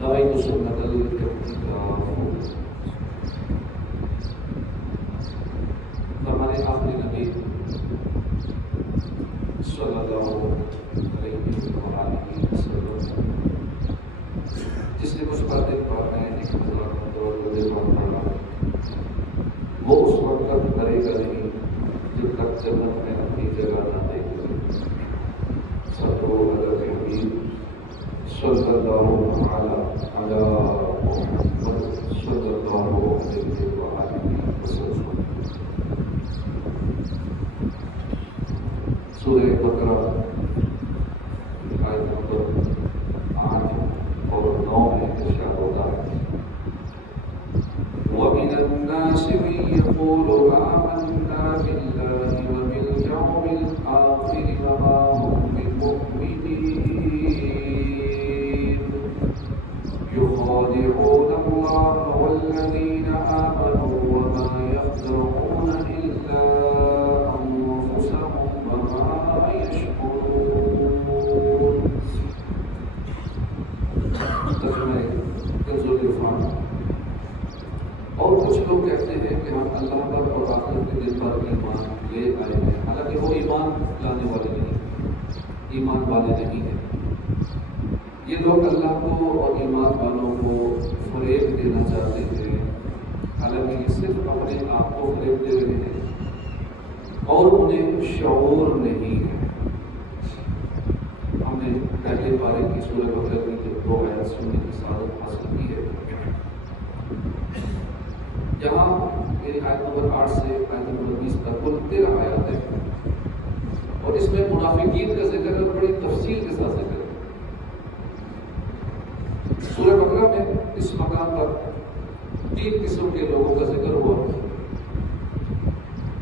نويت سنة الاعتكاف. ہمارے آخری نبی صلی اللہ علیہ وسلم جس نے کچھ باتیں پڑھنا ہے پڑھا وہ اس وقت تک کرے گا نہیں جب تک جنت میں اپنی جگہ نہ دیکھ لے. صلو علی الحبیب صلی اللہ علی محمد صلی اللہ علیہ وسلم. سورہ بقرہ آیت نمبر 8 اور 9 میں ارشاد ہوتا ہے وَمِنَ النَّاسِ مَن يَقُولُ آمَنَّا بِاللَّهِ وَبِالْيَوْمِ الْآخِرِ وَمَا هُم بِمُؤْمِنِينَ يُخَادِعُونَ اللَّهَ وَالَّذِينَ آمَنُوا وَمَا يَخْدَعُونَ إِلَّا أَنفُسَهُمْ وَمَا يَشْعُرُونَ. ترجمہ کنز العرفان. اور کچھ لوگ کہتے ہیں کہ ہم اللہ پر اور آخرت کے دن پر ایمان لے آئے ہیں، حالانکہ وہ ایمان لانے والے نہیں، ایمان والے نہیں ہیں. یہ لوگ اللہ کو اور ایمان والوں کو فریب دینا چاہتے ہیں، حالانکہ یہ صرف اپنے آپ کو فریب دے رہے ہیں اور انہیں شعور نہیں ہے. ہم نے پہلے پارے کی سورہ بقرہ کی جو 2 آیات سننے کی سعادت حاصل کی ہے. یہاں میری آیت نمبر 8 سے آیت نمبر 20 تک کل 13 آیات ہے اور اس میں منافقین کا ذکر ہے، بڑی تفصیل کے ساتھ ذکر ہے. سورہ بقرہ میں اس مقام پر 3 قسم کے لوگوں کا ذکر ہوا.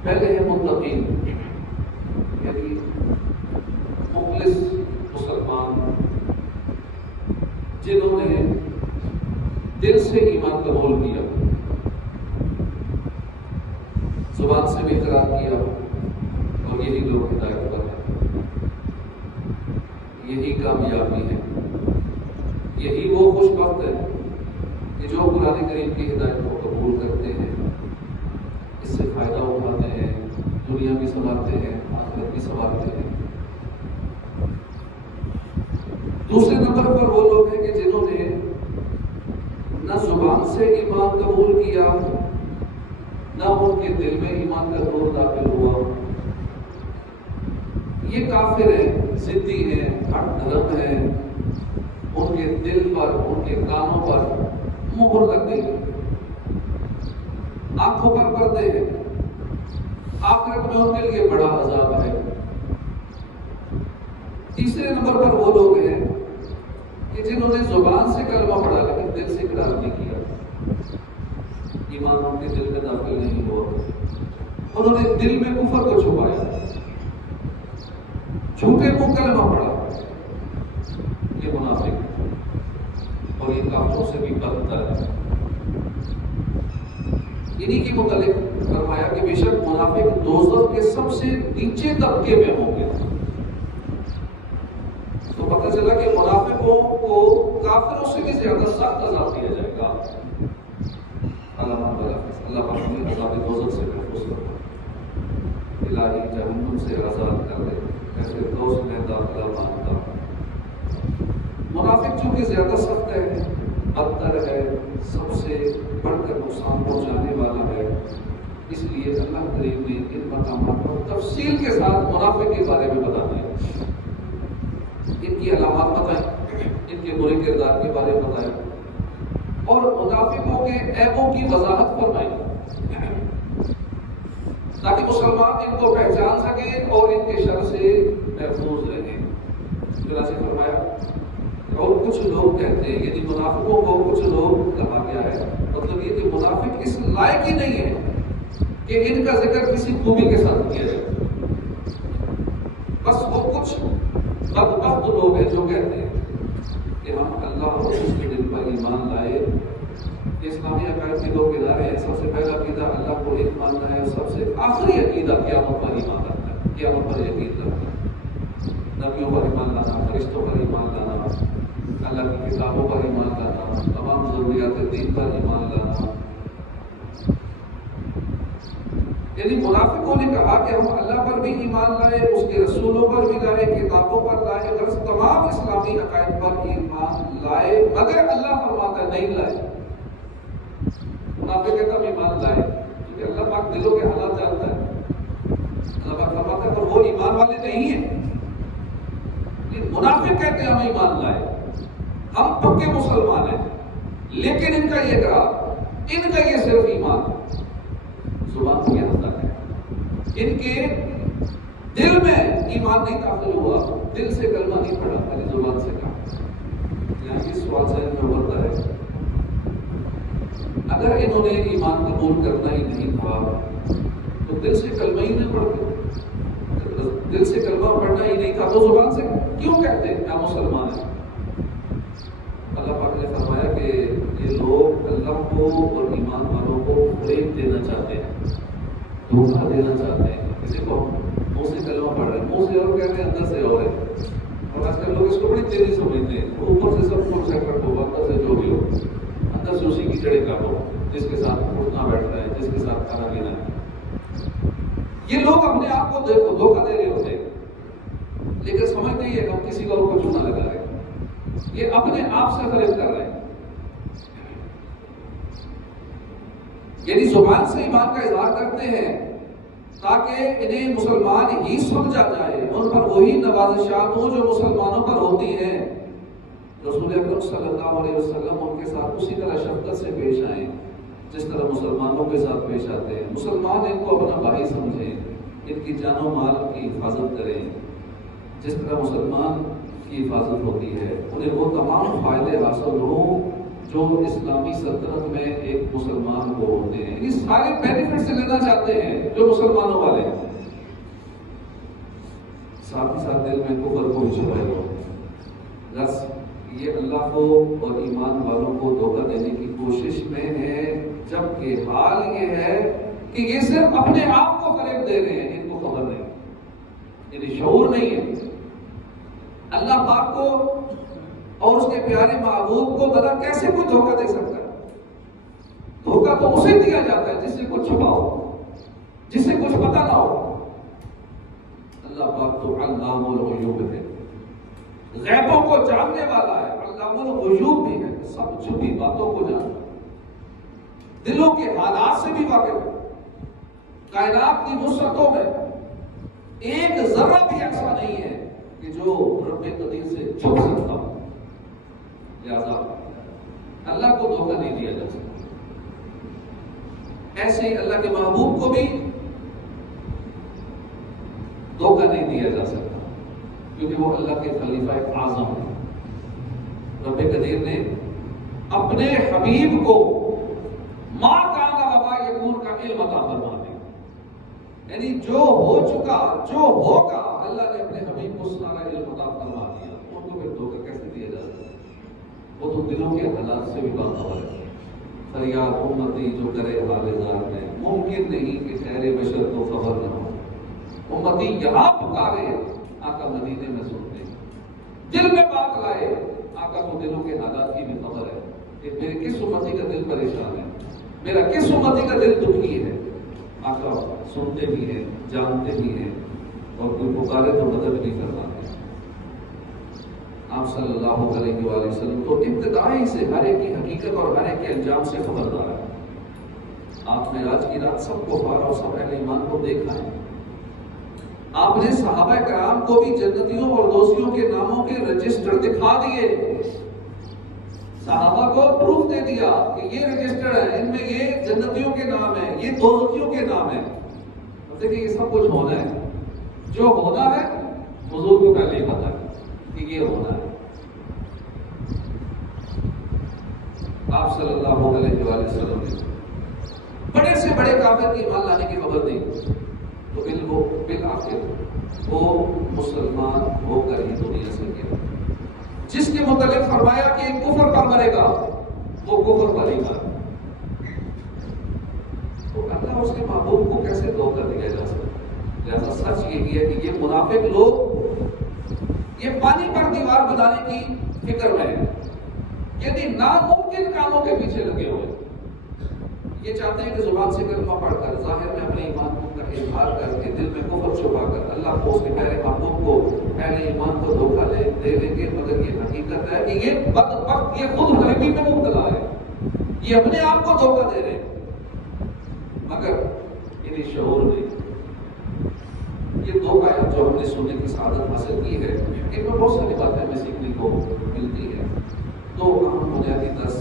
پہلے ہے متقین، یعنی مخلص مسلمان جنہوں نے دل سے ایمان قبول کیا، زبان سے بھی اقرار کیا، اور یہی لوگ ہدایت پر ہیں، یہی کامیابی ہے، یہی وہ خوش بخت ہے کہ جو قرآن کریم کی ہدایت کو قبول کرتے ہیں، اس سے فائدہ اٹھاتے ہیں، دنیا بھی سنبھالتے ہیں، آخرت بھی سنبھالتے ہیں. دوسرے نمبر پر وہ لوگ ہیں کہ جنہوں نے نہ زبان سے ایمان قبول کیا، نہ ان کے دل میں ایمان کا نور داخل ہوا. یہ کافر ہیں، ضدی ہیں، ہٹ دھرم ہیں، ان کے دل پر، ان کے کانوں پر مہر لگ گئی، آنکھوں پر پردے ہیں، آخرت میں ان کے لیے بڑا عذاب ہے. تیسرے نمبر پر وہ لوگ ہیں کہ جنہوں نے زبان سے کلمہ پڑھا لیکن دل سے اقرار نہیں کیا، ایمان ان کے دل میں داخل نہیں ہوا، انہوں نے دل میں کفر کو چھپایا، جھوٹے کو کلمہ پڑھا. یہ منافق اور یہ کافروں سے بھی بدتر ہے. انہی کے متعلق فرمایا کہ بے شک منافق دوزخ کے سب سے نیچے طبقے میں ہوں گے. تو پتہ چلا کہ منافقوں کو کافروں سے بھی زیادہ سخت عذاب دیا جائے گا. اللہ پاک ہمیں عذاب دوزخ سے محفوظ کرے، الہی جہنم سے آزاد کر دے، ایسے دوست میں داخلہ مانگتا. منافق چونکہ زیادہ سخت ہے، بدتر ہے، سب سے بڑھ کر نقصان پہنچانے والا ہے، اس لیے اللہ کریم نے ان مقامات پر تفصیل کے ساتھ منافق کے بارے میں بتا دیا. ان کی علامات بتائیں، ان کے برے کردار کے بارے میں بتائیں، اور منافقوں کے عیبوں کی وضاحت فرمائی تاکہ مسلمان ان کو پہچان سکیں اور ان کے شر سے محفوظ رہیں. چنانچہ فرمایا اور کچھ لوگ کہتے ہیں، یعنی منافقوں کو کچھ لوگ کہا گیا ہے، مطلب یہ کہ منافق اس لائق ہی نہیں ہے کہ ان کا ذکر کسی خوبی کے ساتھ کیا جائے. بس وہ کچھ بدبخت لوگ ہیں جو کہتے ہیں کہ ہم اللہ اور اس کے دن پر ایمان لائے. اسلامی عقائد کے 2 ادارے ہیں. سب سے پہلا عقیدہ اللہ کو ایک ماننا ہے، اور سب سے آخری عقیدہ قیامت پر ایمان رکھنا ہے، قیامت پر یقین رکھنا ہے، نبیوں پر ایمان لانا، فرشتوں پر ایمان لانا، اللہ کی کتابوں پر ایمان لانا، ضروریات دین پر ایمان لانا. یعنی منافقوں نے کہا کہ ہم اللہ پر بھی ایمان لائے، اس کے رسولوں پر بھی لائے، کتابوں پر لائے، غرض تمام اسلامی عقائد پر ایمان لائے، مگر اللہ فرماتا ہے نہیں لائے. منافق کہتا ہم ایمان لائے کیونکہ اللہ پاک دلوں کے حالات جانتا ہے. اللہ پاک فرماتا ہے پر وہ ایمان والے نہیں ہیں. منافق کہتے ہیں ہم ایمان لائے، ہم پکے مسلمان ہیں، لیکن ان کا یہ کہا، ان کا یہ صرف ایمان زبان سے کہتا ہے، ان کے دل میں ایمان نہیں داخل ہوا، دل سے کلمہ نہیں پڑھا، پہلے زبان سے کہا. یہاں یہ سوال ذہن میں ابھرتا ہے، اگر انہوں نے ایمان قبول کرنا ہی نہیں تھا تو دل سے کلمہ ہی نہیں پڑھتے. دل سے کلمہ پڑھنا ہی نہیں تھا تو زبان سے کیوں کہتے ہیں ہم مسلمان ہیں؟ اللہ پاک نے فرمایا کہ یہ لوگ اللہ کو اور ایمان والوں کو فریب دینا چاہتے ہیں، دھوکہ دینا چاہتے ہیں. کسی کو منہ سے کلمہ پڑھ رہے ہیں، منہ سے اور کہہ رہے ہیں، اندر سے اور ہے. اور آج کل لوگ اس کو بڑی تیزی سمجھتے ہیں. اوپر سے سب کچھ سیٹ رکھو، اندر سے جو بھی ہو، اندر سے اسی کی جڑیں کاٹو، جس کے ساتھ اٹھنا بیٹھنا ہے، جس کے ساتھ کھانا پینا ہے. یہ لوگ اپنے آپ کو دیکھو دھوکہ دے رہے ہوتے ہیں، لیکن سمجھتے ہی ہے کہ ہم کسی اور کو چونا لگا رہے ہیں. یہ اپنے آپ سے فریب کر رہے ہیں. یعنی زبان سے ایمان کا اظہار کرتے ہیں تاکہ انہیں مسلمان ہی سمجھا جائے، ان پر وہی نوازشات ہوں جو مسلمانوں پر ہوتی ہیں. رسول اکرم صلی اللہ علیہ وسلم ان کے ساتھ اسی طرح شفقت سے پیش آئیں جس طرح مسلمانوں کے ساتھ پیش آتے ہیں. مسلمان ان کو اپنا بھائی سمجھیں، ان کی جان و مال کی حفاظت کریں جس طرح مسلمان کی حفاظت ہوتی ہے. انہیں وہ تمام فائدے حاصل ہوں جو اسلامی سلطنت میں ایک مسلمان کو ہوتے ہیں. یہ سارے بینیفٹ سے لینا چاہتے ہیں جو مسلمانوں والے ہیں. ساتھ ہی ساتھ دل میں کفر کو چھپائے ہو. بس یہ اللہ کو اور ایمان والوں کو دھوکہ دینے کی کوشش میں ہے، جبکہ حال یہ ہے کہ یہ صرف اپنے آپ کو فریب دے رہے ہیں، ان کو خبر نہیں، یعنی شعور نہیں ہے. اللہ پاک کو اور اس کے پیارے محبوب کو بلا کیسے کوئی دھوکہ دے سکتا ہے؟ دھوکہ تو اسے دیا جاتا ہے جس سے کچھ چھپا ہو، جس سے کچھ پتہ نہ ہو. اللہ پاک تو علام الغیوب ہے، غیبوں کو جاننے والا ہے، علام الغیوب بھی ہے، سب چھپی باتوں کو جانتا ہے، دلوں کے حالات سے بھی واقف ہے. کائنات کی وسعتوں میں ایک ذرہ بھی ایسا نہیں ہے کہ جو رب قدیر سے چھپ سکتا ہو. لہذا اللہ کو دھوکہ نہیں دیا جا سکتا. ایسے ہی اللہ کے محبوب کو بھی دھوکہ نہیں دیا جا سکتا کیونکہ وہ اللہ کے خلیفہ اعظم ہیں. رب قدیر نے اپنے حبیب کو ماں کانا وما یکون کا علم عطا فرما دیا. یعنی جو ہو چکا، جو ہوگا، اللہ نے اپنے حبیب کو سارا علم عطا فرما دیا. ان کو پھر دھوکہ کیسے دیا جا سکتا؟ وہ تو دلوں کے حالات سے بھی باخبر ہے. فریاد امتی جو کرے حال زار میں، ممکن نہیں کہ خیر بشر کو خبر نہ ہو. امتی یہاں پکارے، آقا مدینے میں سنتے ہیں. دل میں بات لائے، آقا کو دلوں کے حالات کی بھی خبر ہے کہ میرے کس امتی کا دل پریشان ہے، میرا کس امتی کا دل دکھی ہے. آقا سنتے بھی ہیں، جانتے بھی ہیں، اور کوئی پکارے تو مدد بھی کرواتے ہیں. آپ صلی اللہ علیہ وآلہ وسلم تو ابتدائی سے ہر ایک کی حقیقت اور ہر ایک کے انجام سے خبردار ہے. آپ نے آج کی رات سب کو پارا اور سب اہل ایمان کو دیکھا ہے. آپ نے صحابہ کرام کو بھی جنتیوں اور دوستیوں کے ناموں کے رجسٹر دکھا دیے. صحابہ کو پروف دے دیا کہ یہ رجسٹر ہے، ان میں یہ جنتیوں کے نام ہیں، یہ دوستیوں کے نام ہیں. دیکھیں یہ سب کچھ ہونا ہے. جو ہونا ہے حضور کو پہلے ہی پتا ہے کہ یہ ہونا ہے. آپ صلی اللہ علیہ وآلہ وسلم نے بڑے سے بڑے کافر کی ایمان لانے کی خبر دی تو بالآخر وہ مسلمان ہو کر ہی دنیا سے گیا. جس کے متعلق فرمایا کہ کفر پر مرے گا وہ کفر پر ہی مرا. تو اللہ اس کے محبوب کو کیسے دھوکہ دیا جا سکتا؟ لہذا سچ یہی ہے کہ یہ منافق لوگ یہ پانی پر دیوار بنانے کی فکر میں ہے. یعنی ناممکن کاموں کے پیچھے لگے ہوئے. یہ چاہتے ہیں کہ زبان سے کلمہ پڑھ کر ظاہر میں اپنے ایمان کا اظہار کر کے دل میں کفر چھپا کر اللہ کو اس کے پیارے محبوب کو اہل ایمان کو دھوکہ دے دیں گے. مگر یہ حقیقت ہے کہ یہ بدبخت یہ خود غریبی میں مبتلا ہے, یہ اپنے آپ کو دھوکہ دے رہے ہیں مگر انہیں شعور نہیں. یہ دو آیات جو ہم نے سننے کی سعادت حاصل کی ہے ان میں بہت ساری باتیں ہمیں سیکھنے کو ملتی ہے. دو اہم بنیادی درس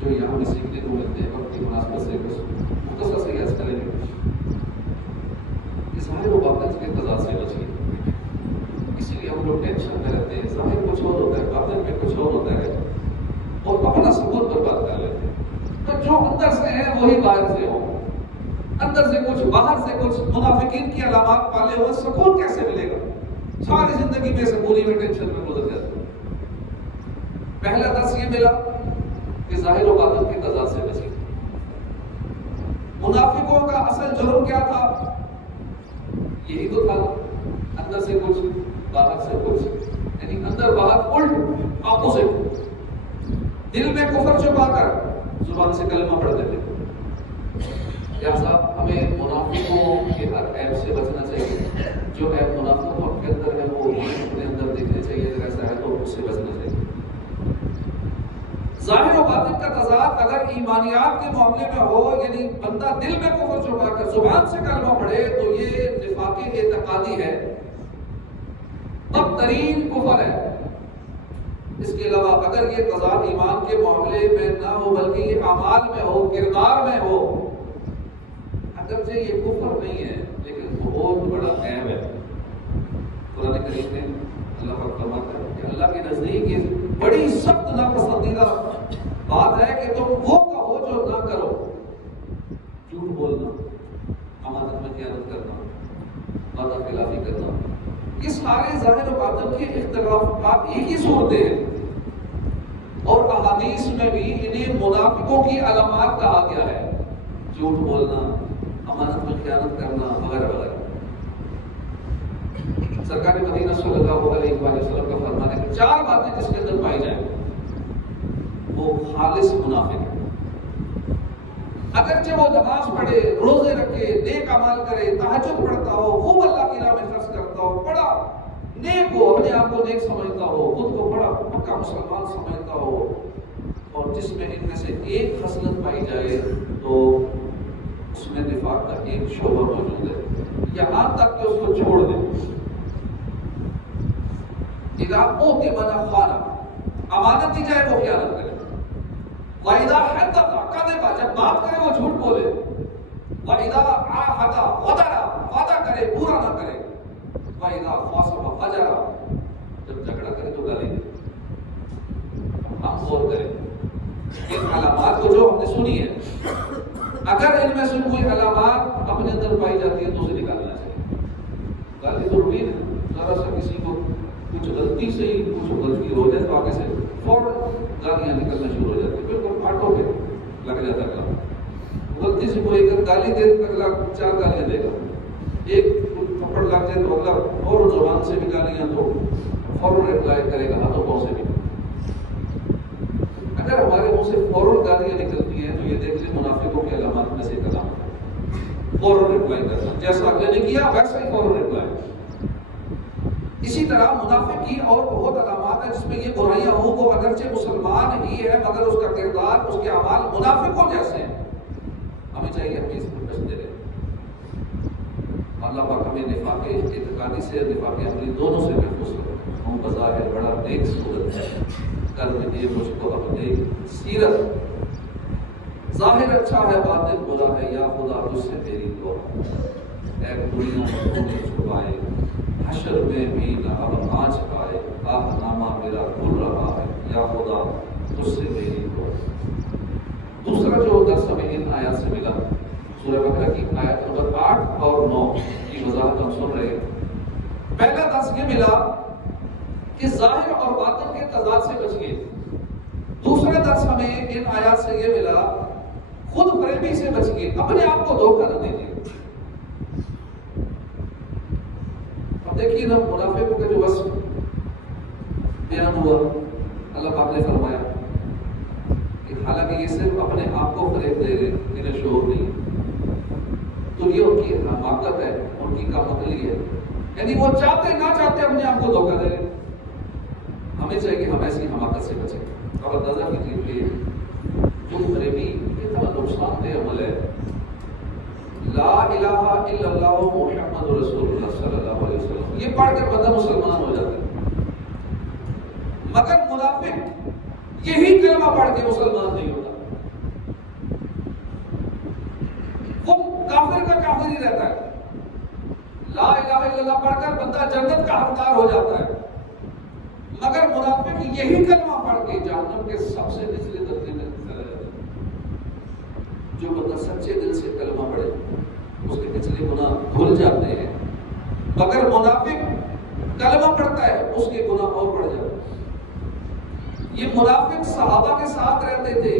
جو یہاں ہمیں سیکھنے کو ملتے ہیں وقت کی مناسبت سے مختصر سے یاد کریں گے. ظاہر و باطن کے تضاد سے بچیے, اسی لیے ہم لوگ ٹینشن میں رہتے ہیں. ظاہر کچھ اور ہوتا ہے, باطن میں کچھ اور ہوتا ہے اور اپنا سکون برباد کر لیتے ہیں. تو جو اندر سے ہے وہی باہر سے ہو, اندر سے کچھ باہر سے کچھ. منافقین کی علامات پالے ہوئے سکون کیسے ملے گا؟ ساری زندگی میں سکونی میں ٹینشن میں گزر جاتا ہے. پہلا درس یہ ملا کہ ظاہر و باطن کے تضاد سے بچیے. منافقوں کا اصل جرم کیا تھا؟ یہی تو تھا, اندر سے کچھ باہر سے کچھ, یعنی اندر باہر الٹ اپوزٹ. دل میں کفر چھپا کر زبان سے کلمہ پڑھ دیتے. لہٰذا ہمیں منافقوں کے ہر عیب سے بچنا چاہیے. جو عیب منافقوں کے اندر ہے وہ اپنے اندر دیکھنے چاہیے. اگر ایسا ہے تو اس سے بچنا چاہیے. ظاہر و باطن کا تضاد اگر ایمانیات کے معاملے میں ہو, یعنی بندہ دل میں کفر چھپا کر زبان سے کلمہ پڑھے, تو یہ نفاق اعتقادی ہے, بدترین کفر ہے. اس کے علاوہ اگر یہ تضاد ایمان کے معاملے میں نہ ہو بلکہ یہ اعمال میں ہو, کردار میں ہو, اگرچہ یہ کفر نہیں ہے لیکن بہت بڑا عیب ہے. قرآن کریم میں اللہ کا فرماتا ہے کہ اللہ کے نزدیک یہ بڑی سخت ناپسندیدہ بات ہے کہ تم وہ کہو جو نہ کرو. جھوٹ بولنا, امانت میں خیانت کرنا, وعدہ خلافی کرنا, یہ سارے ظاہر و باطن کے اختلافات ایک ہی صورتیں ہیں. اور احادیث میں بھی انہیں منافقوں کی علامات کہا گیا ہے. جھوٹ بولنا, امانت میں خیانت کرنا وغیرہ وغیرہ. سرکار مدینہ صلی اللہ علیہ وسلم کا فرمان ہے کہ 4 باتیں جس کے اندر پائی جائیں وہ خالص منافق ہے. اگرچہ وہ نماز پڑھے, روزے رکھے, نیک اعمال کرے, تہجد پڑھتا ہو, خوب اللہ کی راہ میں خرچ کرتا ہو, بڑا نیک ہو, اپنے آپ کو نیک سمجھتا ہو, خود کو بڑا پکا مسلمان سمجھتا ہو, اور جس میں ان میں سے ایک خصلت پائی جائے تو اس میں نفاق کا ایک شعبہ موجود ہے, یہاں تک کہ اس کو چھوڑ دے. اذا اؤتمن خان, امانت دی جائے وہ خیانت کرے. واذا حدث کذب, جب بات کرے وہ جھوٹ بولے. واذا عاهد غدر, وعدہ کرے پورا نہ کرے. واذا خاصم فجر, جب جھگڑا کرے تو گالی دے. ہم غور کریں ان علامات کو جو ہم نے سنی ہے, اگر ان میں سے کوئی علامات اپنے اندر پائی جاتی ہے تو اسے نکالنا چاہیے. گالی تو روٹین ہے, ذرا سا کسی کو کچھ غلطی سے ہی کچھ غلطی ہو جائے تو آگے سے فوراً گالیاں نکلنا شروع ہو جاتی ہے. بالکل آٹو پہ لگ جاتا کام. غلطی سے کوئی اگر گالی دے تو اگلا 4 گالیاں دے گا. ایک تھپڑ لگ جائے تو اگلا اور زبان سے بھی گالیاں تو فوراً ریپلائی کرے گا ہاتھوں پاؤں سے بھی. اگر ہمارے منہ سے فوراً گالیاں نکلتی ہیں تو یہ دیکھ لیں منافقوں کے علامات میں سے ایک علامت ہے. فوراً ریپلائی کرنا, جیسا اگلے نے کیا ویسا ہی فوراً ریپلائی. اسی طرح منافق کی اور بہت علامات ہیں جس میں یہ برائیاں ہوں, وہ اگرچہ مسلمان ہی ہے مگر اس کا کردار, اس کے اعمال منافقوں جیسے ہیں. ہمیں چاہیے ہم اس پر بچتے رہیں. اللہ پاک ہمیں نفاق اعتقادی سے نفاق عملی دونوں سے محفوظ کرے. ہم بظاہر بڑا نیک صورت ہے, کل میں یہ مجھ کو اپنے سیرت ظاہر اچھا ہے باطن برا ہے, یا خدا تجھ سے میری دعا. اے دنیا میں چھپائے حشر میں بھی نہ اب آج پائے, آہ نامہ میرا کھل رہا ہے, یا خدا تجھ سے میری دعا. دوسرا جو درس ہمیں ان آیات سے ملا, سورہ بقرہ کی آیت نمبر 8 اور 9 کی وضاحت ہم سن رہے ہیں. پہلا درس یہ ملا کہ ظاہر اور باطن کے تضاد سے بچیے. دوسرا درس ہمیں ان آیات سے یہ ملا خود فریبی سے بچیے, اپنے آپ کو دھوکہ نہ دیجیے. اب دیکھیے نا منافقوں کا جو وصف بیان ہوا, اللہ پاک نے فرمایا کہ حالانکہ یہ صرف اپنے آپ کو فریب دے رہے، انہیں شعور نہیں ہے۔ تو یہ ان کی حماقت ہے، ان کی کم عقلی ہے، یعنی وہ چاہتے نہ چاہتے اپنے آپ کو دھوکہ دے رہے۔ ہمیں چاہیے کہ ہم ایسی حماقت سے بچیں۔ اب اندازہ کیجیے کہ خود فریبی کتنا نقصان دہ عمل ہے۔ لا الہ الا اللہ محمد رسول اللہ صلی اللہ علیہ وسلم، یہ پڑھ کر بندہ مسلمان ہو جاتا ہے، مگر منافق یہی کلمہ پڑھ کے مسلمان نہیں ہوتا، وہ کافر کا کافر ہی رہتا ہے۔ لا الہ الا اللہ پڑھ کر بندہ جنت کا حقدار ہو جاتا ہے، مگر منافق یہی کلمہ پڑھ کے جہنم کے سب سے نچلے درجے میں چلا جاتا ہے۔ جو بندہ سچے دل سے کلمہ پڑھے اس کے پچھلے گناہ دھل جاتے ہیں، مگر منافق کلمہ پڑھتا ہے اس کے گناہ اور بڑھ جاتے ہیں۔ یہ منافق صحابہ کے ساتھ رہتے تھے،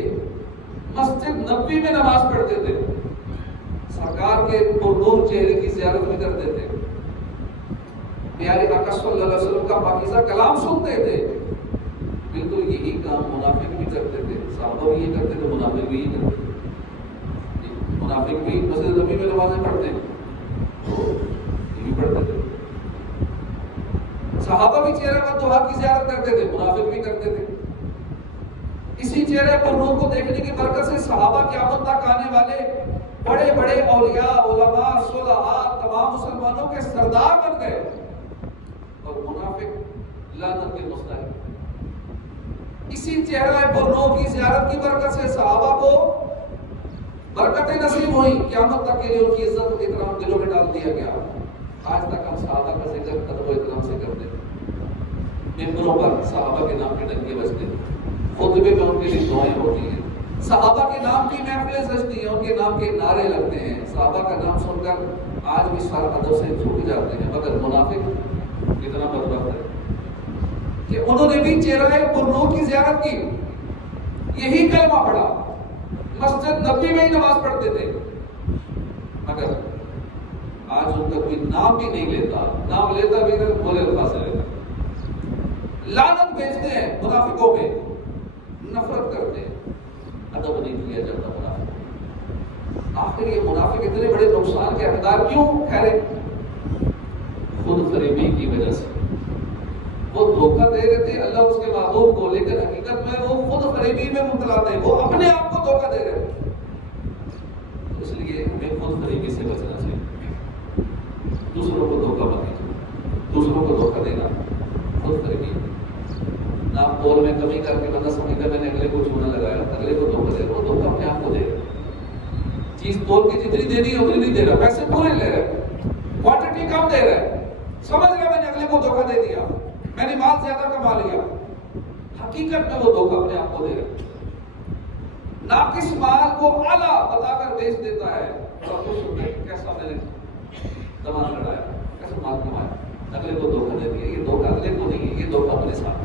مسجد نبوی میں نماز پڑھتے تھے، سرکار کے پرنور چہرے کی زیارت بھی کرتے تھے، پیارے آقا صلی اللہ علیہ وسلم کا پاکیزہ کلام سنتے تھے۔ بالکل یہی کام منافق بھی کرتے تھے، صحابہ بھی یہ کرتے تھے، منافق بھی یہ کرتے تھے۔ منافق بھی مسجد نبوی میں نمازیں پڑھتے ہیں تو یہ بھی پڑھتے تھے، صحابہ بھی چہرے پر دعا کی زیارت کرتے تھے، منافق بھی کرتے تھے۔ اسی چہرے پر نور کو دیکھنے کی برکت سے صحابہ قیامت تک آنے والے بڑے بڑے اولیاء، علماء، صلحاء تمام مسلمانوں کے سردار بن گئے، اور منافق لعنت کے مستحق۔ اسی چہرہ پر نور کی زیارت کی برکت سے صحابہ کو برکتیں نصیب ہوئی، قیامت تک کے لیے ان کی عزت و اکرام دلوں میں ڈال دیا گیا۔ آج تک ہم صحابہ کا ذکر ادب و احترام سے کرتے ہیں، ممبروں پر صحابہ کے نام کے ڈنکے بجتے ہیں، خطبے میں ان کے لیے دعائیں ہوتی ہیں، صحابہ کے نام کی محفلیں سجتی ہیں، ان کے نام کے نعرے لگتے ہیں، صحابہ کا نام سن کر آج بھی سر ادب سے جھک جاتے ہیں، مگر منافق کتنا بدبخت ہے کہ انہوں نے بھی چہرہ پرنور کی زیارت کی، یہی کلمہ پڑھا، مسجد نبوی میں ہی نماز پڑھتے تھے، مگر آج ان کا کوئی نام بھی نہیں لیتا، نام لیتا بھی تو بولے الفاظ سے لیتا، لعنت بھیجتے ہیں منافقوں پہ، نفرت کرتے ہیں، ادب نہیں کیا جاتا منافق۔ آخر یہ منافق اتنے بڑے نقصان کے حقدار کیوں ٹھہرے؟ خود فریبی کی وجہ سے۔ وہ دھوکہ دے رہے تھے اللہ اس کے محبوب کو، لیکن حقیقت میں وہ خود فریبی میں مبتلا تھے، وہ اپنے آپ کو دھوکہ دے رہے تھے۔ اس لیے ہمیں خود فریبی سے بچنا چاہیے، دوسروں کو دھوکہ مت دیجیے، دوسروں کو دھوکہ دینا خود فریبی۔ نام تول میں کمی کر کے بندہ سمجھتا میں نے اگلے کو چونا لگایا، اگلے کو دھوکہ دے رہا، وہ دھوکہ اپنے آپ کو دے رہا۔ چیز تول کی جتنی دینی ہے اتنی نہیں دے رہا، پیسے پورے لے رہا ہے، کوانٹٹی کم دے رہا ہے، سمجھ رہا میں نے اگلے کو دھوکہ دے دیا، میں نے مال زیادہ کما لیا، حقیقت میں وہ دھوکہ اپنے آپ کو دے رہا ہے۔ ناقص مال کو اعلیٰ بتا کر بیچ دیتا ہے، اور خوش ہوتا ہے کیسا میں نے دماغ لڑایا، کیسا مال کمایا، اگلے کو دھوکہ دے دیا۔ یہ دھوکہ اگلے کو نہیں ہے، یہ دھوکہ اپنے ساتھ۔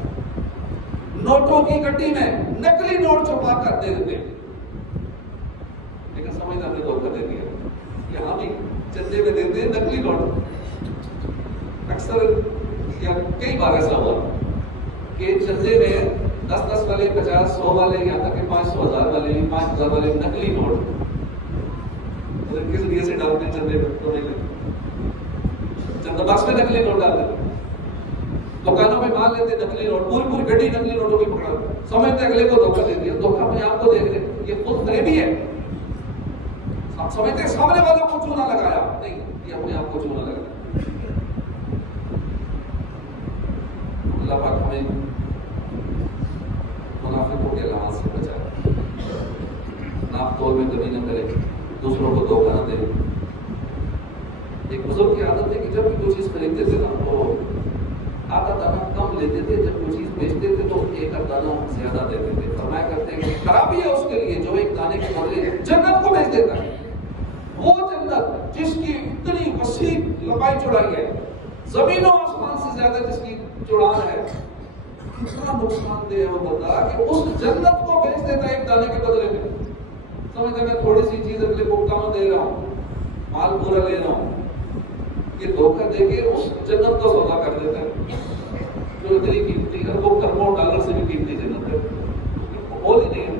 نوٹوں کی گڈی میں نقلی نوٹ چھپا کر دے دیتے، لیکن سمجھتا ہم نے دھوکہ دے دیا۔ یہاں بھی چندے میں دیتے ہیں نقلی نوٹ، اکثر یا کئی بار ایسا ہوا کہ چندے میں 10-10 والے، 50-100 والے، یہاں تک کہ 500,000 والے بھی، 5,000 والے نقلی نوٹ کس لیے سے ڈالتے ہیں چندے میں؟ چندہ باکس میں نقلی نوٹ ڈالتے ہیں، دکانوں میں مال لیتے نقلی نوٹ، پوری گڈی نقلی نوٹوں کی پکڑا، سمجھتے اگلے کو دھوکہ دے دیا، دھوکہ اپنے آپ کو دیکھ رہے، یہ خود فریبی ہے۔ سمجھتے سامنے والوں کو چونا لگایا، نہیں، یہ اپنے آپ کو چونا لگایا۔ اللہ پاک ہمیں منافقوں کے لحاظ سے بچائے، ناپ تول میں کمی نہ کرے، دوسروں کو دھوکہ نہ دے۔ ایک بزرگ کی عادت ہے کہ جب بھی کوئی چیز خریدتے تھے نا تو آدھا دانہ کم لیتے تھے، جب کوئی چیز بیچتے تھے تو ایک دانہ زیادہ دیتے تھے۔ فرمایا کرتے ہیں کہ خرابی ہے اس کے لیے جو ایک دانے کے بدلے جنت کو بیچ دیتا ہے۔ وہ جنت جس کی اتنی وسیع لمبائی چوڑائی ہے، زمین و آسمان سے زیادہ جس کی چوڑان ہے، کتنا نقصان دہ ہے وہ بندہ کہ اس جنت کو بیچ دیتا ہے ایک دانے کے بدلے میں۔ سمجھتے میں تھوڑی سی چیز اگلے کو کم دے رہا ہوں، مال پورا لے رہا ہوں، یہ دھوکہ دے کے اس جنت کا سودا کر دیتا ہے جو اتنی قیمتی ہے، وہ کروڑوں ڈالر سے بھی قیمتی جنت ہے، وہ ہی نہیں ہے۔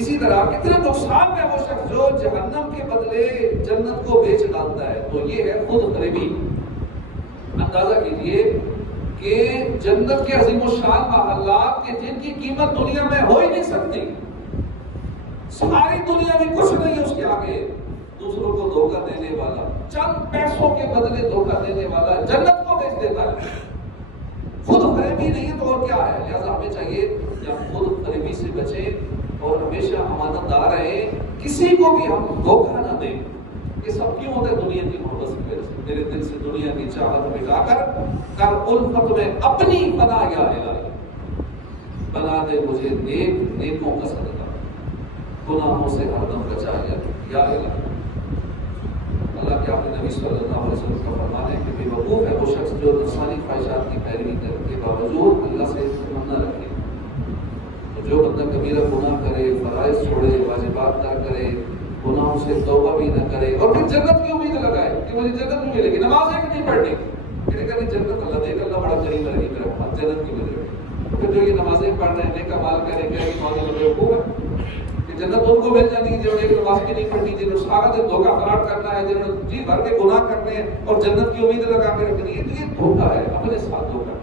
اسی طرح کتنے نقصان میں وہ شخص جو جہنم کے بدلے جنت کو بیچ ڈالتا ہے، تو یہ ہے خود فریبی۔ اندازہ کیجئے کہ جنت کے عظیم الشان محلات کے جن کی قیمت دنیا میں ہو ہی نہیں سکتی، ساری دنیا میں کچھ نہیں ہے اس کے آگے، دوسروں کو دھوکہ دینے والا، چند پیسوں کے بدلے دھوکہ دینے والا جنت کو بیچ دیتا ہے۔ خود فریبی نہیں ہے تو اور کیا ہے؟ لہذا ہمیں چاہیے کہ ہم خود فریبی سے بچیں اور ہمیشہ امانت دار رہیں، کسی کو بھی ہم دھوکہ نہ دیں۔ یہ سب کیوں ہوتا ہے؟ دنیا کی محبت سے، میرے دل سے دنیا کی چاہت مٹا کر الفت میں اپنی بنا یا الہی، بنا دے مجھے نیکوں کا صدقہ، گناہوں سے ہر دم بچا یا الہی۔ اللہ کے اپنے نبی صلی اللہ علیہ وسلم کا فرمان ہے کہ بے وقوف ہے وہ شخص جو نفسانی خواہشات کی پیروی کرنے کے باوجود اللہ سے تمنا رکھے۔ جو بندہ کبیرہ گناہ کرے، فرائض چھوڑے، واجبات نہ کرے، گناہوں سے توبہ بھی نہ کرے اور پھر جنت کی امید لگائے کہ مجھے جنت نہیں ملے گی، نماز ایک نہیں پڑھنی، کہ جنت اللہ دے گا، اللہ بڑا قریب رہے گی میرا ہاتھ جنت کی ملے گی۔ پھر جو یہ نمازیں پڑھ رہے ہیں، نیک اعمال کریں، کیا کہ مولانا بیوقوف ہے کہ جنت ان کو مل جانی ہے جو ایک نماز کی نہیں پڑھنی، جنہوں نے سارا دن دھوکہ فراڈ کرنا ہے، جنہوں نے جی بھر کے گناہ کرنے ہیں اور جنت کی امید لگا کے رکھنی ہے، تو یہ دھوکہ ہے، اپنے ساتھ دھوکہ۔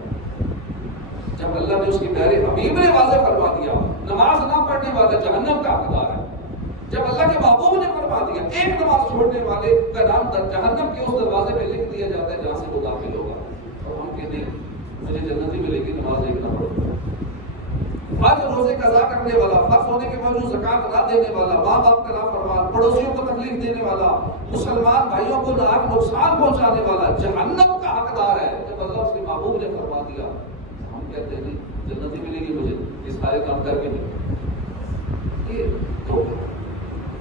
جب اللہ نے اس کی پیارے حبیب نے واضح فرما دیا نماز نہ پڑھنے والا جہنم کا حقدار ہے، جب اللہ کے محبوب نے فرما دیا ایک نماز چھوڑنے والے کا نام جہنم کے اس دروازے پہ لکھ دیا جاتا ہے جہاں سے وہ داخل ہوگا، اور ہم کہتے ہیں مجھے جنت ہی ملے گی، نماز ایک نہ پڑھو۔ حج روزے قضا کرنے والا، فرض ہونے کے باوجود زکات نہ دینے والا، ماں باپ کا نافرمان، پڑوسیوں کو تکلیف دینے والا، مسلمان بھائیوں کو نقصان پہنچانے والا جہنم کا حقدار ہے۔ جب اللہ اس کے محبوب نے فرما دیا ہم کہتے ہیں جی جنت ہی ملے گی مجھے، یہ سارے کام کر کے ملے، یہ تو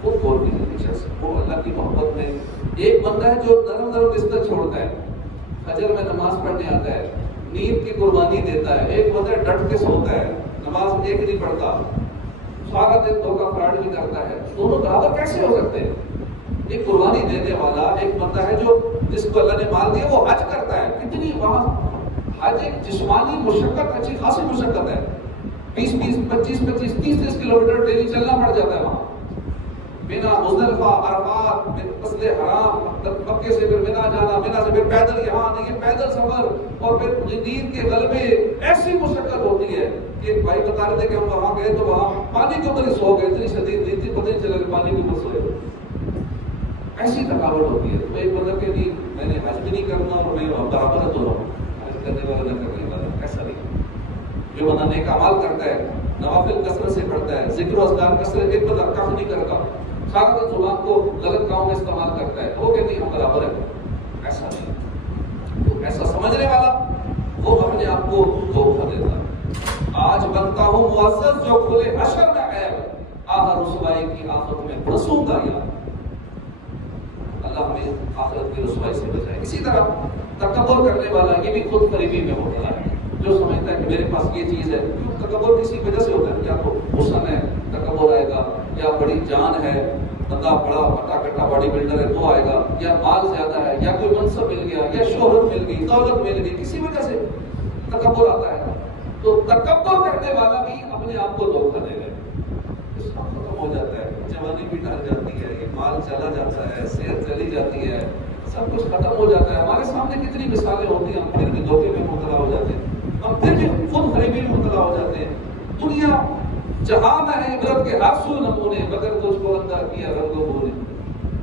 وہ غور کی زندگی شخص وہ اللہ کی محبت میں ایک بندہ ہے جو نرم نرم بستر چھوڑتا ہے، فجر میں نماز پڑھنے آتا ہے، نیند کی قربانی دیتا ہے، ایک بندہ ڈٹ کے سوتا ہے، نماز ایک نہیں پڑھتا، سارا دن دھوکہ فراڈ بھی کرتا ہے، دونوں برابر کیسے ہو سکتے ہیں؟ ایک قربانی دینے والا ایک بندہ ہے جو جس کو اللہ نے مال دیا وہ حج کرتا ہے، کتنی وہاں حج ایک جسمانی مشقت، اچھی خاصی مشقت ہے، 20 25 30 کلومیٹر ڈیلی چلنا پڑ جاتا ہے وہاں، بنا مزدلفہ، عرفات، مسجد حرام، مکے سے پھر بنا جانا، بنا سے پھر پیدل یہاں آنا، یہ پیدل سفر اور پھر نیند کے غلبے، ایسی مشقت ہوتی ہے کہ بھائی بتا رہے تھے کہ ہم وہاں گئے تو وہاں پانی کے اوپر ہی سو گئے، اتنی شدید نیند تھی پتہ نہیں چلا کہ پانی کے اوپر سوئے، ایسی تھکاوٹ ہوتی ہے۔ تو ایک بندہ کہ نہیں میں نے حج بھی نہیں کرنا اور میں برابر ہے تو حج کرنے والا نہ کرنے والا، ایسا نہیں۔ جو بندہ نیک اعمال کرتا ہے، نوافل کثرت سے پڑھتا ہے، ذکر و اذکار کثرت، ایک بندہ کف نہیں کرتا، سارا دن زبان کو غلط کاموں میں استعمال کرتا ہے، وہ کہتے ہیں ہم برابر ہے، ایسا نہیں۔ تو ایسا سمجھنے والا وہ اپنے آپ کو دھوکہ دیتا ہے۔ آج بنتا ہوں معزز جو کھلے حشر میں عیب، آہ رسوائی کی آخرت میں پھنسوں گا یار۔ اللہ ہمیں آخرت کی رسوائی سے بچائے۔ اسی طرح تکبر کرنے والا یہ بھی خود فریبی میں ہوتا ہے، جو سمجھتا ہے کہ میرے پاس یہ چیز ہے، تکبر کسی وجہ سے ہوتا ہے، یا تو حسن ہے تکبر آئے گا، یا بڑی جان ہے، بندہ بڑا پٹا کٹا باڈی بلڈر ہے تو آئے گا، یا مال زیادہ ہے، یا کوئی منصب مل گیا، یا شہرت مل گئی، دولت مل گئی، کسی وجہ سے تکبر آتا ہے۔ تو تکبر کرنے والا بھی اپنے آپ کو دھوکہ دے گا، اس کا ختم ہو جاتا ہے، جوانی بھی ڈال جاتی ہے، یہ مال چلا جاتا ہے، صحت چلی جاتی ہے، سب کچھ ختم ہو جاتا ہے۔ ہمارے سامنے کتنی مثالیں ہوتی ہیں، ہم پھر بھی دھوکے میں مبتلا ہو جاتے ہیں، ہم پھر بھی خود فریبی میں مبتلا ہو جاتے ہیں۔ دنیا جہاں میں ہے عبرت کے ہر سو نمونے، مگر تجھ کو اندھا کیا رنگ و بونے،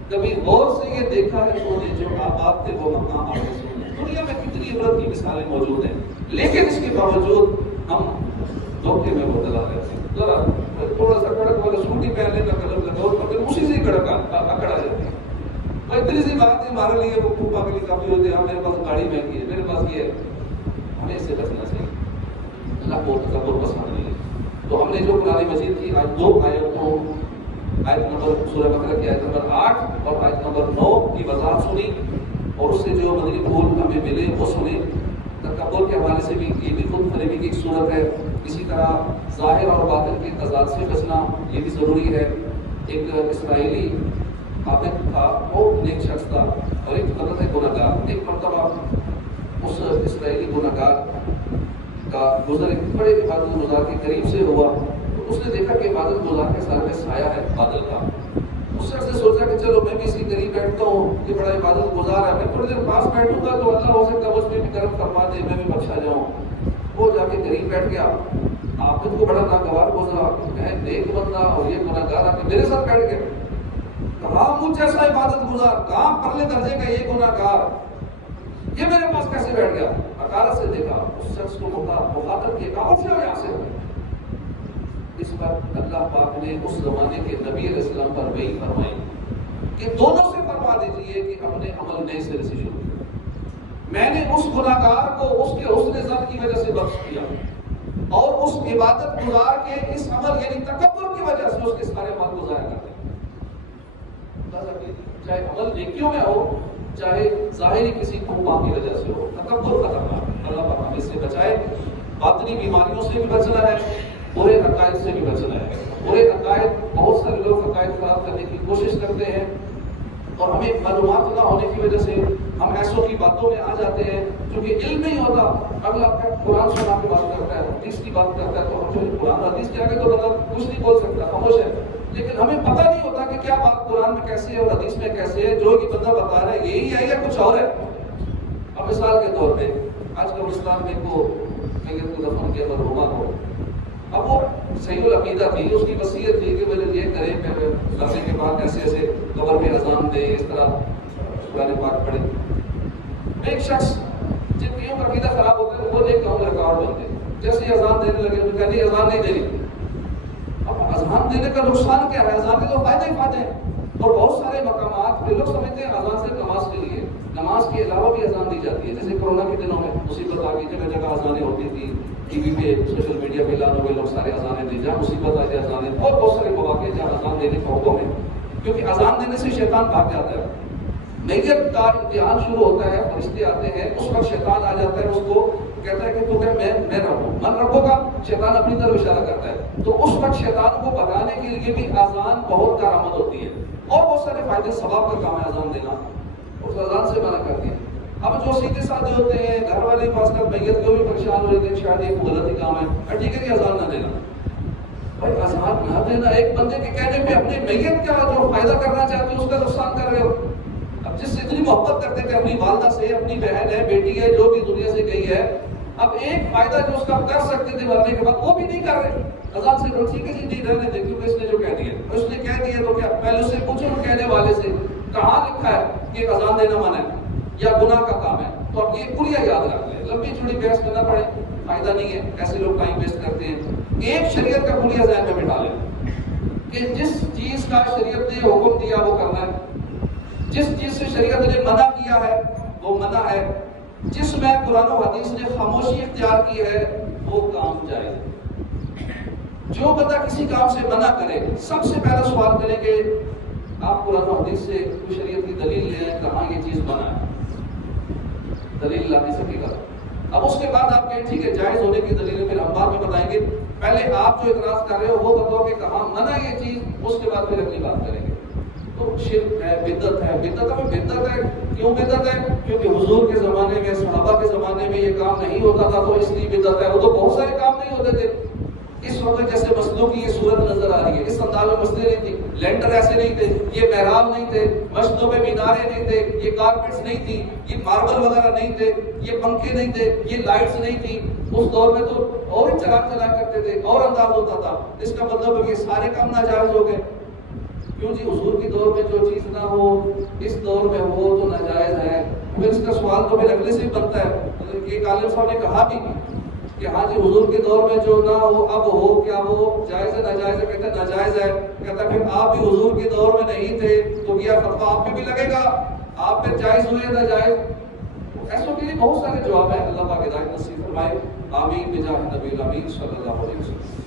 کبھی غور سے یہ دیکھا ہے تو نے جو آباد تھے وہ مقام آپ نے سنے۔ دنیا میں کتنی عبرت کی مثالیں موجود ہیں، لیکن اس کے باوجود ہم دھوکے میں مبتلا رہتے ہیں۔ ذرا تھوڑا سا کڑک والا سوٹی پہننے کا قلم لگاؤ اور پھر اسی سے اکڑا جاتے ہیں۔ بھائی اتنی سی بات ہے، ہمارے لیے وہ پھوپا کے لیے کافی ہوتے ہیں، میرے پاس گاڑی مہنگی ہے، میرے پاس یہ ہے، ہمیں اس سے بچنا چاہیے۔ اللہ کو تکبر پسند نہیں ہے۔ تو ہم نے جو قرآن مجید کی آج 2 آیتوں، آیت نمبر سورہ بقرہ کی آیت نمبر 8 اور آیت نمبر 9 کی وضاحت سنی، اور اس سے جو مدنی پھول ہمیں ملے وہ سنے۔ تکبر کے حوالے سے بھی یہ بھی خود فریبی کی ایک صورت ہے۔ اسی طرح ظاہر اور باطن کے تضاد سے بچنا یہ بھی ضروری ہے۔ ایک اسرائیلی عابد تھا، بہت نیک شخص تھا، اور ایک غلط ہے گناہگار۔ ایک مرتبہ اس اسرائیلی گناہگار کا گزر ایک بڑے عبادت گزار کے قریب سے ہوا، تو اس نے دیکھا کہ عبادت گزار کے ساتھ میں سایہ ہے بادل کا. اس شخص نے سوچا کہ چلو میں بھی اس کے قریب بیٹھتا ہوں, یہ بڑا عبادت گزار ہے, میں تھوڑی دیر پاس بیٹھوں گا تو اللہ ہو سکتا ہے اس میں بھی کرم فرما دے, میں بھی بخشا جاؤں. وہ جا کے قریب بیٹھ گیا. آپ کو بڑا ناگوار گزرا, میں نیک بندہ اور یہ گناہگار آ کے میرے ساتھ بیٹھ گئے. کہاں مجھ جیسا عبادت گزار, کہاں پرلے درجے کا یہ گناہگار, یہ میرے پاس کیسے بیٹھ گیا. حقارت سے دیکھا, اس شخص کو مخاطب کیا, کہا اٹھ جاؤ یہاں سے. اس وقت اللہ پاک نے اس زمانے کے نبی علیہ السلام پر وحی فرمائی کہ دونوں سے فرما دیجیے کہ ہم نے عمل نئے سرے سے شروع کیا. میں نے اس گناہگار کو اس کے حسن ظن کی وجہ سے بخش دیا, اور اس عبادت گزار کے اس عمل یعنی تکبر کی وجہ سے اس کے سارے مال کو ضائع کر دیا. چاہے عمل نیکیوں میں ہو, چاہے ظاہری کسی قوم کی وجہ سے ہو, تکبر خطرناک ہے. اللہ پاک ہمیں اس سے بچائے. باطنی بیماریوں سے بھی بچنا ہے, برے عقائد سے بھی بچنا ہے. برے عقائد, بہت سارے لوگ عقائد خراب کرنے کی کوشش کرتے ہیں, اور ہمیں معلومات نہ ہونے کی وجہ سے ہم ایسوں کی باتوں میں آ جاتے ہیں کیونکہ علم نہیں ہوتا. اگلا قرآن سنا کے بات کرتا ہے, حدیث کی بات کرتا ہے, تو ہم قرآن حدیث کے آگے تو مطلب کچھ نہیں بول سکتا, خاموش ہے. لیکن ہمیں پتہ نہیں ہوتا کہ کیا بات قرآن میں کیسی ہے اور حدیث میں کیسے ہے. جو کہ بندہ بتا رہا ہے یہی ہے یا کچھ اور ہے. اب مثال کے طور پہ آج کل اسلام میں کو میت کو دفن کیا مرحوما کو, اب وہ صحیح العقیدہ تھی, اس کی وصیت تھی کہ وہ یہ کرے کہ مرنے کے بعد ایسے ایسے قبر میں اذان دے, اس طرح قرآن پاک پڑھے. ایک شخص جن کی عقیدہ خراب ہوتا ہے وہ دیکھ کر ریکارڈ بنتے, جیسے ہی اذان دینے لگے تو کہتے اذان نہیں دینی. اب اذان دینے کا نقصان کیا ہے؟ اذان کے تو فائدے ہی فائدے ہیں. اور بہت سارے مقامات پہ لوگ سمجھتے ہیں اذان سے نماز کے لیے, نماز کے علاوہ بھی اذان دی جاتی ہے. جیسے کورونا کے دنوں میں مصیبت آ گئی, جگہ جگہ اذانیں ہوتی تھی, ٹی وی پہ سوشل میڈیا پہ اعلان ہوئے, لوگ سارے اذانیں دی, جہاں مصیبت آ جائے اذانیں. اور بہت سارے مواقع جہاں اذان دینے کا حکم ہے, کیونکہ اذان دینے سے شیطان بھاگ جاتا ہے. میت کا امتحان شروع ہوتا ہے, فرشتے آتے ہیں, اس وقت شیطان آ جاتا ہے, اس کو کہتا ہے کہ تو میں رکھوں, من رکھو گا, شیطان اپنی طرف اشارہ کرتا ہے. تو اس وقت شیطان کو بھگانے کے لیے بھی اذان بہت کارآمد ہوتی ہے, اور بہت سارے فائدے. ثواب کا کام ہے اذان دینا, اس اذان سے منع کر دیا. اب جو سیدھے سادے ہوتے ہیں, گھر والے پاس کر میت کو بھی پریشان ہو جاتے ہیں, شاید ایک غلط ہی کام ہے, ٹھیک ہے کہ اذان نہ دینا. بھائی اذان نہ دینا, ایک بندے کے کہنے پہ اپنی میت کا جو فائدہ کرنا چاہتے ہیں اس کا نقصان کر رہے ہو. اب جس سے اتنی محبت کرتے تھے اپنی والدہ سے, اپنی بہن ہے, بیٹی ہے, جو بھی دنیا سے گئی ہے, اب ایک فائدہ جو اس کا کر سکتے تھے مرنے کے بعد وہ بھی نہیں کر رہے. اذان سے تو ٹھیک ہے جی, نہیں رہنے دیں, کیونکہ اس نے جو کہہ دیا, اس نے کہہ دیا تو کیا, پہلے اس سے پوچھو کہنے والے سے کہاں لکھا ہے کہ اذان دینا منع ہے یا گناہ کا کام ہے. تو اب یہ کلیہ یاد رکھ لیں, لمبی چوڑی بحث میں نہ پڑے, فائدہ نہیں ہے. ایسے لوگ ٹائم ویسٹ کرتے ہیں. ایک شریعت کا کلیہ ذہن میں بٹھا لیں کہ جس چیز کا شریعت نے حکم دیا وہ کرنا ہے, جس چیز سے شریعت نے منع کیا ہے وہ منع ہے, جس میں قرآن و حدیث نے خاموشی اختیار کی ہے وہ کام جائز. جو بندہ کسی کام سے منع کرے, سب سے پہلا سوال کریں کہ آپ قرآن و حدیث سے شریعت کی دلیل لے آئیں, کہاں یہ چیز منع ہے, دلیل لا نہیں سکے گا. اب اس کے بعد آپ کہیں ٹھیک ہے جائز ہونے کی دلیل پھر ہم بعد میں بتائیں گے, پہلے آپ جو اعتراض کر رہے ہو وہ بتاؤ کہ کہاں منع یہ چیز, اس کے بعد پھر اگلی بات کریں گے. تو شرک ہے, بدعت ہے. بدعت ہے کیوں بدعت ہے؟ کیونکہ حضور کے زمانے میں, صحابہ کے زمانے میں یہ کام نہیں ہوتا تھا تو اس لیے بدعت ہے. وہ تو بہت سارے کام نہیں ہوتے تھے. اس وقت جیسے مسجدوں کی یہ صورت نظر آ رہی ہے, اس انداز میں مسجدیں نہیں تھی, لینٹر ایسے نہیں تھے, یہ محراب نہیں تھے, مسجدوں میں مینارے نہیں تھے, یہ کارپیٹس نہیں تھی, یہ ماربل وغیرہ نہیں تھے, یہ پنکھے نہیں تھے, یہ لائٹس نہیں تھی. اس دور میں تو اور ہی چلا کرتے تھے, اور انداز ہوتا تھا. اس کا مطلب ہے یہ سارے کام ناجائز ہو گئے. کیوں جی, حضور کی دور میں جو چیز نہ ہو اس دور میں ہو تو ناجائز ہے. پھر اس کا سوال تو پھر اگلے سے بنتا ہے. یہ عالم صاحب نے کہا بھی کہ ہاں جی حضور کے دور میں جو نہ ہو اب ہو, کیا وہ جائز ہے ناجائز ہے؟ کہتے ہیں ناجائز ہے. کہتا ہے پھر آپ بھی حضور کے دور میں نہیں تھے تو کیا فتویٰ آپ پہ بھی لگے گا, آپ پہ جائز ہوئے ناجائز. ایسوں کے لیے بہت سارے جواب ہیں. اللہ پاک ہدایت نصیب فرمائے. آمین بجاہ نبی الامین صلی اللہ علیہ وسلم.